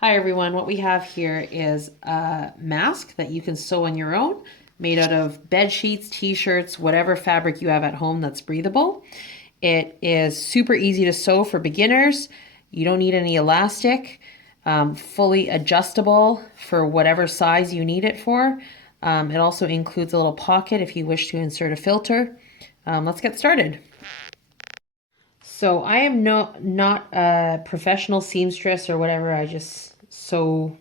Hi everyone, what we have here is a mask that you can sew on your own, made out of bed sheets, t-shirts, whatever fabric you have at home that's breathable. It is super easy to sew for beginners. You don't need any elastic, fully adjustable for whatever size you need it for. It also includes a little pocket if you wish to insert a filter. Let's get started. So I am not a professional seamstress or whatever. I just sew,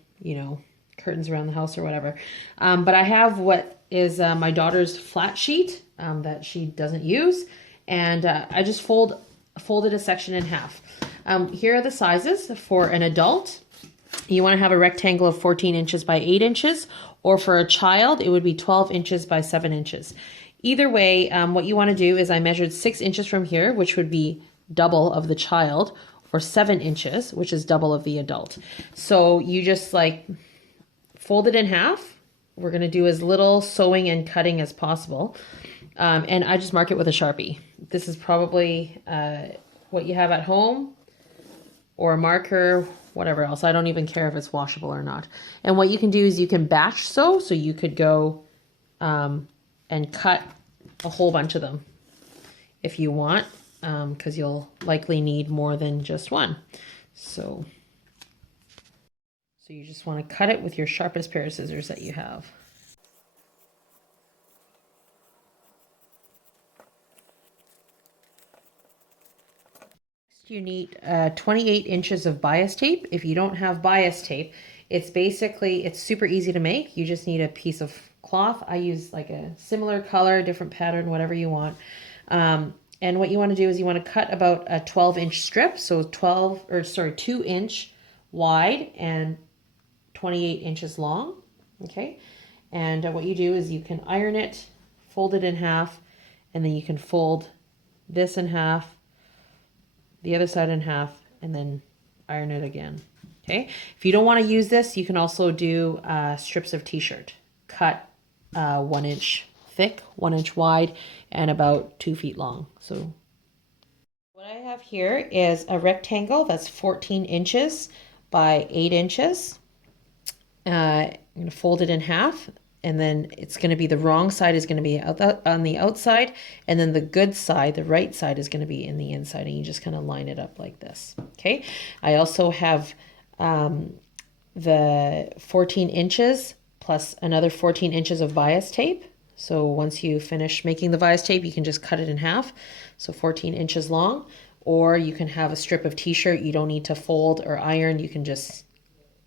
curtains around the house or whatever. But I have what is my daughter's flat sheet that she doesn't use, and I just folded a section in half. Here are the sizes for an adult. You want to have a rectangle of 14 inches by 8 inches, or for a child, it would be 12 inches by 7 inches. Either way, what you want to do is I measured 6 inches from here, which would be double of the child, or 7 inches, which is double of the adult. So you just fold it in half. We're going to do as little sewing and cutting as possible. And I just mark it with a Sharpie. This is probably what you have at home, or a marker, whatever else. I don't even care if it's washable or not. And what you can do is you can batch sew. So you could go and cut a whole bunch of them if you want, because you'll likely need more than just one. So you just want to cut it with your sharpest pair of scissors that you have. You need 28 inches of bias tape. If you don't have bias tape, it's super easy to make. You just need a piece of cloth. I use like a similar color, different pattern, whatever you want. And what you want to do is you want to cut about a 12-inch strip. So 2-inch wide and 28 inches long. Okay. And what you do is you can iron it, fold it in half, and then you can fold this in half, the other side in half, and then iron it again. Okay. If you don't want to use this, you can also do strips of t-shirt. Cut 1 inch thick, 1 inch wide, and about 2 feet long. So what I have here is a rectangle that's 14 inches by 8 inches. I'm going to fold it in half, and then it's going to be the wrong side is going to be on the outside, and then the good side, the right side, is going to be in the inside, and you just kind of line it up like this. Okay. I also have the 14 inches plus another 14 inches of bias tape. So once you finish making the bias tape, you can just cut it in half. So 14 inches long, or you can have a strip of t-shirt. You don't need to fold or iron. You can just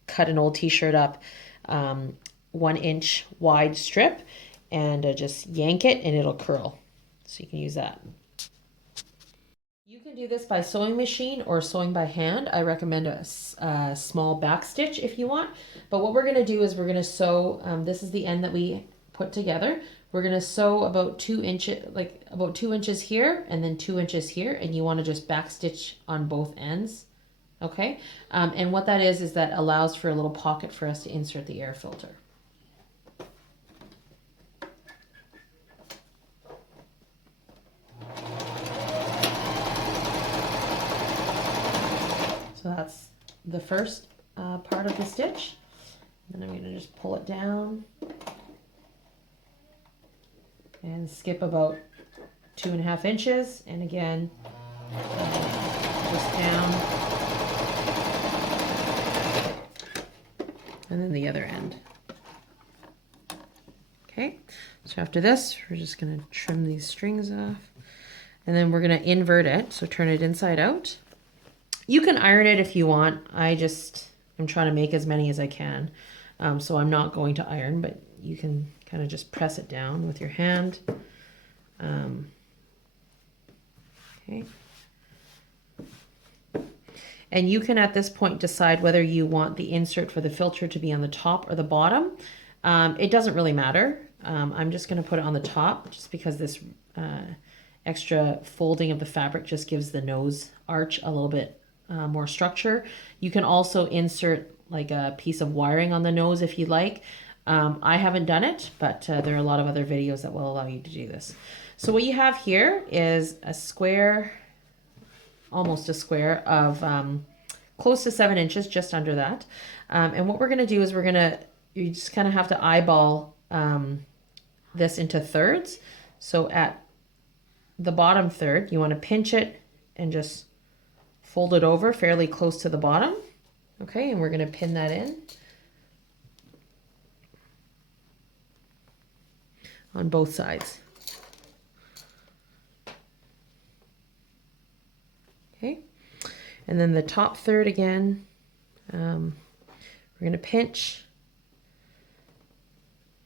cut an old t-shirt up, 1 inch wide strip, and just yank it and it'll curl. So you can use that. You can do this by sewing machine or sewing by hand. I recommend a small back stitch if you want. But what we're going to do is we're going to sew, this is the end that we put together. We're going to sew about 2 inches, about 2 inches here and then 2 inches here. And you want to just back stitch on both ends. Okay. And what that is that allows for a little pocket for us to insert the air filter. So that's the first part of the stitch. And then I'm going to just pull it down and skip about 2.5 inches. And again, just down. And then the other end. Okay, so after this, we're just going to trim these strings off. And then we're going to invert it, so turn it inside out. You can iron it if you want. I'm trying to make as many as I can. So I'm not going to iron, but you can kind of just press it down with your hand. Okay. And you can at this point decide whether you want the insert for the filter to be on the top or the bottom. It doesn't really matter. I'm just going to put it on the top just because this extra folding of the fabric just gives the nose arch a little bit more structure. You can also insert like a piece of wiring on the nose if you like. I haven't done it, but there are a lot of other videos that will allow you to do this. So what you have here is a square, almost a square of close to 7 inches, just under that. And what we're going to do is you just kind of have to eyeball this into thirds. So at the bottom third, you want to pinch it and just fold it over fairly close to the bottom. Okay, and we're going to pin that in on both sides. Okay, and then the top third again, we're going to pinch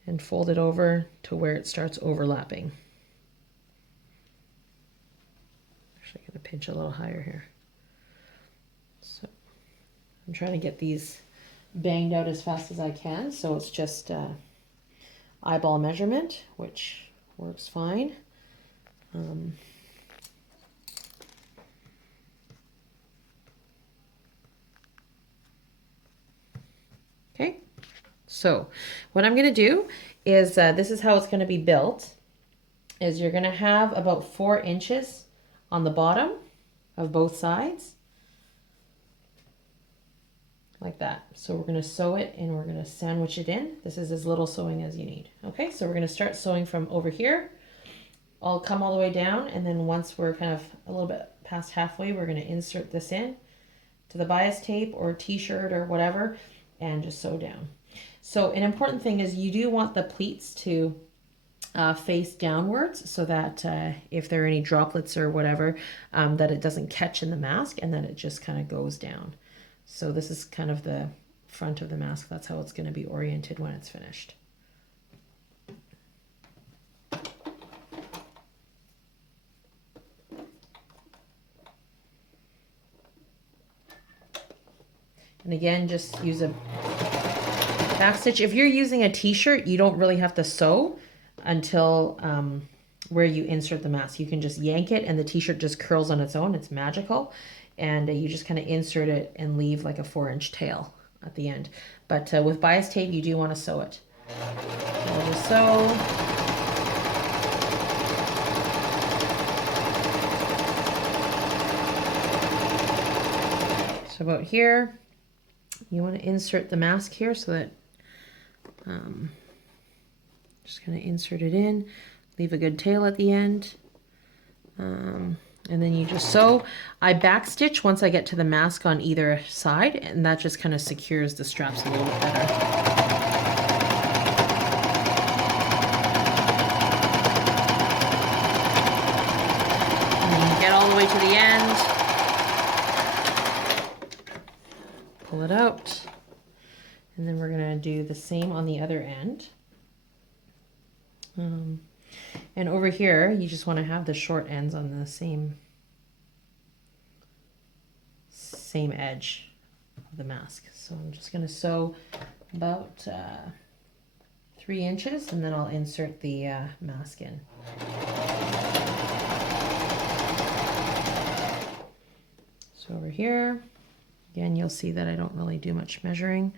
and fold it over to where it starts overlapping. Actually, I'm going to pinch a little higher here. So I'm trying to get these banged out as fast as I can, so it's just eyeball measurement, which works fine. Okay, so what I'm going to do is, this is how it's going to be built, is you're going to have about 4 inches on the bottom of both sides, like that. So we're going to sew it and we're going to sandwich it in. This is as little sewing as you need. Okay, so we're going to start sewing from over here. I'll come all the way down, and then once we're kind of a little bit past halfway, we're going to insert this in to the bias tape or t-shirt or whatever, and just sew down. So an important thing is you do want the pleats to face downwards, so that if there are any droplets or whatever, that it doesn't catch in the mask, and then it just kind of goes down. So this is kind of the front of the mask. That's how it's going to be oriented when it's finished. And again, just use a back stitch. If you're using a t-shirt, you don't really have to sew until where you insert the mask. You can just yank it and the t-shirt just curls on its own. It's magical. And you just kind of insert it and leave like a 4-inch tail at the end. But with bias tape, you do want to sew it. So we'll just sew. So about here, you want to insert the mask here so that just kind of insert it in, leave a good tail at the end, and then you just sew. I back stitch once I get to the mask on either side, and that just kind of secures the straps a little bit better. And then you get all the way to the end, pull it out, and then we're going to do the same on the other end. And over here, you just want to have the short ends on the same edge of the mask. So I'm just going to sew about 3 inches, and then I'll insert the mask in. So over here, again, you'll see that I don't really do much measuring,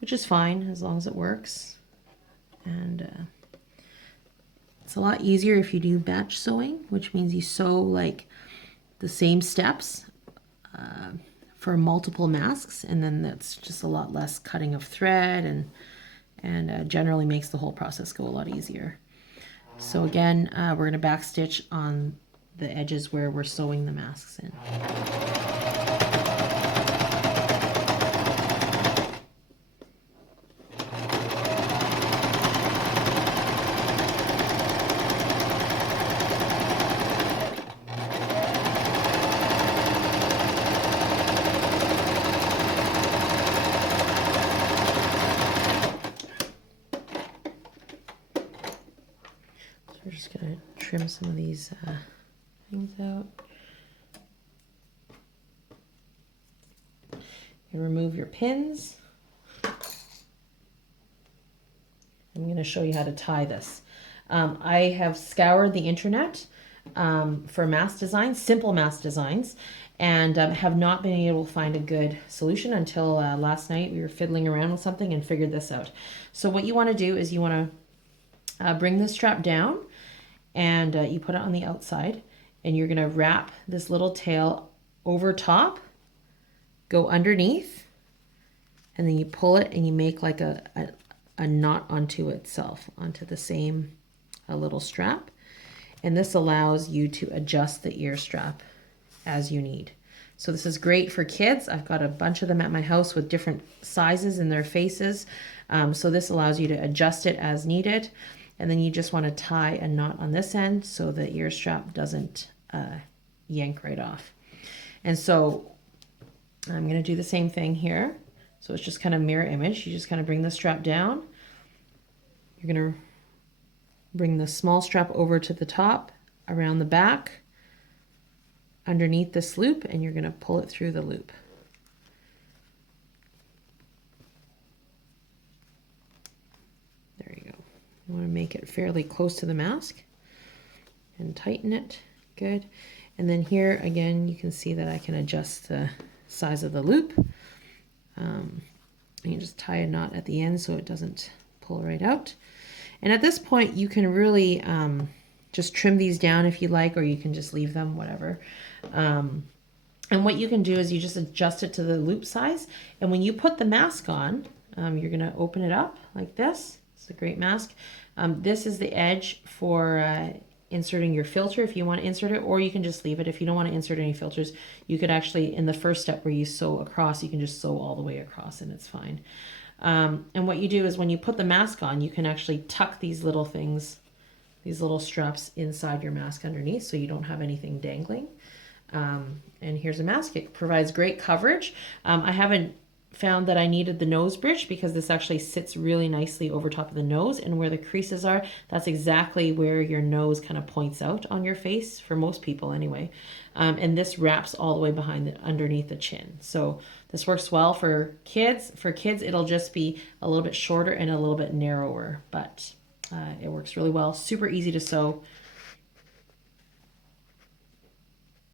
which is fine as long as it works. And it's a lot easier if you do batch sewing, which means you sew like the same steps for multiple masks, and then that's just a lot less cutting of thread, and generally makes the whole process go a lot easier. So again, we're going to back stitch on the edges where we're sewing the masks in. We're just going to trim some of these things out. You remove your pins. I'm going to show you how to tie this. I have scoured the internet for mask designs, simple mask designs, and have not been able to find a good solution until last night. We were fiddling around with something and figured this out. So what you want to do is you want to bring this strap down, and you put it on the outside, and you're going to wrap this little tail over top go underneath, and then you pull it and you make like a knot onto itself, onto the same little strap. And this allows you to adjust the ear strap as you need. So this is great for kids. I've got a bunch of them at my house with different sizes in their faces. So this allows you to adjust it as needed. And then you just want to tie a knot on this end so the ear strap doesn't yank right off. And so I'm going to do the same thing here. So it's just kind of mirror image. You just kind of bring the strap down. You're going to bring the small strap over to the top, around the back, underneath this loop, and you're going to pull it through the loop. There you go. You want to make it fairly close to the mask and tighten it. Good. And then here again, you can see that I can adjust the size of the loop. And you just tie a knot at the end so it doesn't pull right out. And at this point, you can really just trim these down if you like, or you can just leave them, whatever. And what you can do is you just adjust it to the loop size. And when you put the mask on, you're going to open it up like this. It's a great mask. This is the edge for inserting your filter if you want to insert it, or you can just leave it. If you don't want to insert any filters, you could actually, in the first step where you sew across, you can just sew all the way across and it's fine. And what you do is when you put the mask on, you can actually tuck these little things, these little straps inside your mask underneath so you don't have anything dangling. And here's a mask. It provides great coverage. I haven't found that I needed the nose bridge because this actually sits really nicely over top of the nose, and where the creases are, that's exactly where your nose kind of points out on your face, for most people anyway. And this wraps all the way behind underneath the chin. So this works well for kids. For kids, it'll just be a little bit shorter and a little bit narrower, but it works really well. Super easy to sew.